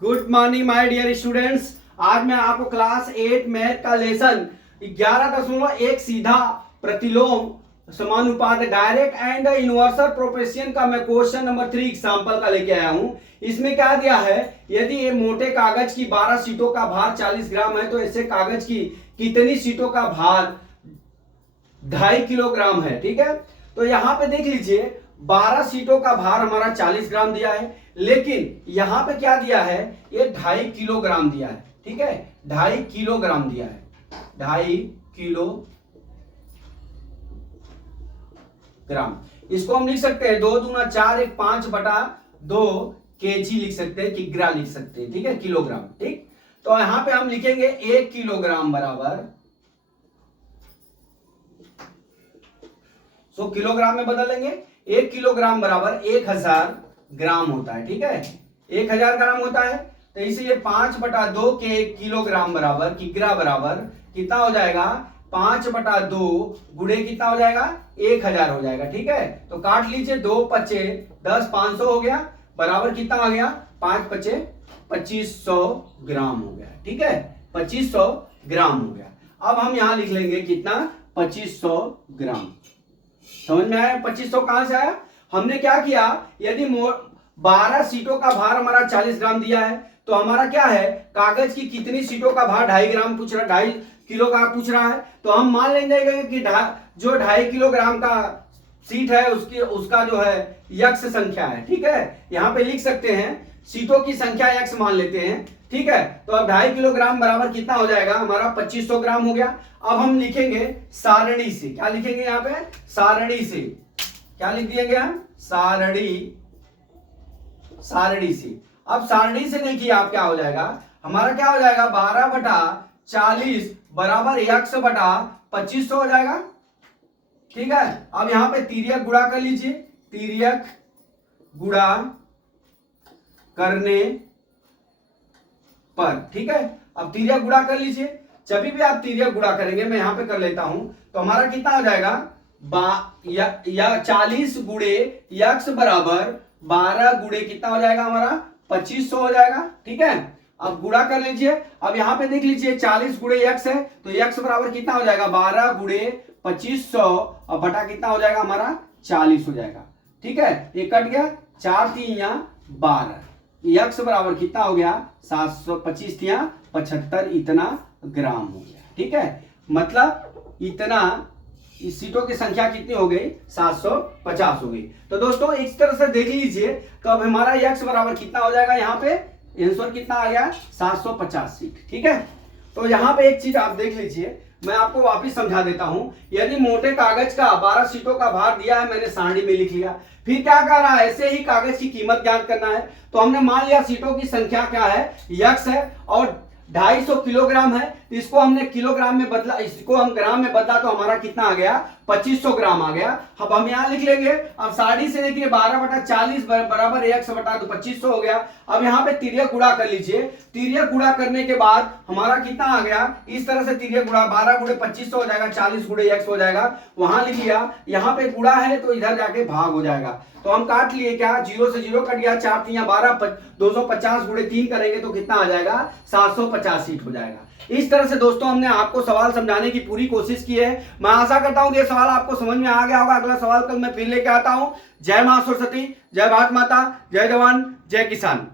Good morning my dear students. आज मैं आपको क्लास 8 मैथ का लेसन 11.1 सीधा प्रतिलोम समानुपात डायरेक्ट एंड इनवर्सर प्रोपोर्शन का मैं क्वेश्चन नंबर 3 एग्जांपल का लेके आया हूं। इसमें क्या दिया है, यदि ये मोटे कागज की 12 शीटों का भार 40 ग्राम है तो ऐसे कागज की कितनी शीटों का भार 2.5 किलोग्राम है। ठीक है, तो यहां पे देख लीजिए 12 शीटों का भार हमारा 40 ग्राम दिया है, लेकिन यहां पे क्या दिया है, ये 2.5 किलोग्राम दिया है। ठीक है, 2.5 किलोग्राम दिया है, 2.5 किलोग्राम। इसको हम लिख सकते हैं 2 दूना 4 1 5/2 केजी लिख सकते हैं, किग्रा लिख सकते हैं। ठीक है, किलोग्राम। ठीक, तो यहां पे हम लिखेंगे 1 किलोग्राम बराबर, सो किलोग्राम में बदलेंगे। 1 किलोग्राम बराबर 1000 ग्राम होता है। ठीक है, 1000 ग्राम होता है, तो इसलिए 5/2 के किलोग्राम बराबर किग्रा बराबर कितना हो जाएगा, 5/2 गुणे कितना हो जाएगा, 1000 हो जाएगा। ठीक है, तो काट लीजिए, 2 पचे 10, 500 हो गया, बराबर कितना आ गया, 5 पचे 2500 ग्राम हो गया। ठीक है, 2500 ग्राम हो गया। अब हम यहां लिख लेंगे कितना, 2500 ग्राम। समझ में आया 2500 कहां से आया? हमने क्या किया, यदि 12 सीटों का भार हमारा 40 ग्राम दिया है तो हमारा क्या है, कागज की कितनी सीटों का भार 2.5 ग्राम पूछ रहा, 2.5 किलो का पूछ रहा है, तो हम मान लेंगे कि जो 2.5 किलोग्राम का सीट है उसका जो है यक्ष संख्या है। ठीक है, यहां पे लिख सकते हैं सीटों की संख्या यक्ष मान लेते हैं। ठीक है, तो अब 2.5 किलोग्राम बराबर कितना हो जाएगा हमारा, 2500 ग्राम हो गया। अब हम लिखेंगे सारणी से, क्या लिखेंगे यहाँ पे, सारणी से क्या लिख दिया गया, सारणी से। अब सारणी से देखिए आप क्या हो जाएगा, हमारा क्या हो जाएगा, 12/40 बराबर यक्ष बटा 2500 हो जाएगा। ठीक है, अब यहां पे तिर्यक गुणा कर लीजिए, तिर्यक गुणा करने पर। ठीक है, अब तिर्यक गुणा कर लीजिए, जब भी आप तिर्यक गुणा करेंगे, मैं यहां पे कर लेता हूं, तो हमारा कितना हो जाएगा, 40 गुणे यक्ष बराबर 12 गुणे कितना हो जाएगा हमारा, 2500 हो जाएगा। ठीक है, अब गुणा कर लीजिए। अब यहां पे देख लीजिए 40 गुणे यक्ष है, तो यक्ष बराबर कितना हो जाएगा, 12 गुणे 2500 और बटा कितना हो जाएगा हमारा 40 हो जाएगा। ठीक है, ये कट गया, 4 3 या 12, यक्ष बराबर कितना हो गया, 725 या 75, इतना ग्राम हो गया। ठीक है, मतलब इतना, इस सीटों की संख्या कितनी हो गई, 750 हो गई। तो दोस्तों इस तरह से देख लीजिए, तो अब हमारा यक्ष बराबर कितना हो जाएगा, यहाँ पे आंसर कितना आ गया, 750 सीट। ठीक है, तो यहाँ पे एक चीज आप देख लीजिए, मैं आपको वापिस समझा देता हूं। यदि मोटे कागज का 12 सीटों का भार दिया है, मैंने सारणी में लिख लिया, फिर क्या कर रहा है, ऐसे ही कागज की कीमत ज्ञात करना है, तो हमने मान लिया सीटों की संख्या क्या है, यक्ष है और 250 किलोग्राम है, तो इसको हमने किलोग्राम में बदला, इसको हम ग्राम में बदला, तो हमारा कितना आ गया, 2500 ग्राम आ गया। अब हम यहां लिख लेंगे, अब सारणी से देखिए 12/40 बराबर यक्ष बटा 2500 हो गया। अब यहाँ पे तिर्यक गुणा कर लीजिए, तिर्यक गुणा करने के बाद हमारा कितना आ गया, इस तरह से तिर्यक गुणा 12 गुणे 2500 हो जाएगा, 40 गुणे यक्ष हो जाएगा, वहां लिख लिया। यहाँ पे गुणा है तो इधर जाके भाग हो जाएगा, तो हम काट लिए, क्या 0 से 0 कट गया, 4 3 12, 250 गुणे 3 करेंगे तो कितना आ जाएगा, 750 सीट हो जाएगा। इस तरह से दोस्तों हमने आपको सवाल समझाने की पूरी कोशिश की है। मैं आशा करता हूं कि ये सवाल आपको समझ में आ गया होगा। अगला सवाल कल मैं फिर लेके आता हूं। जय मां सरस्वती, जय भारत माता, जय जवान, जय किसान।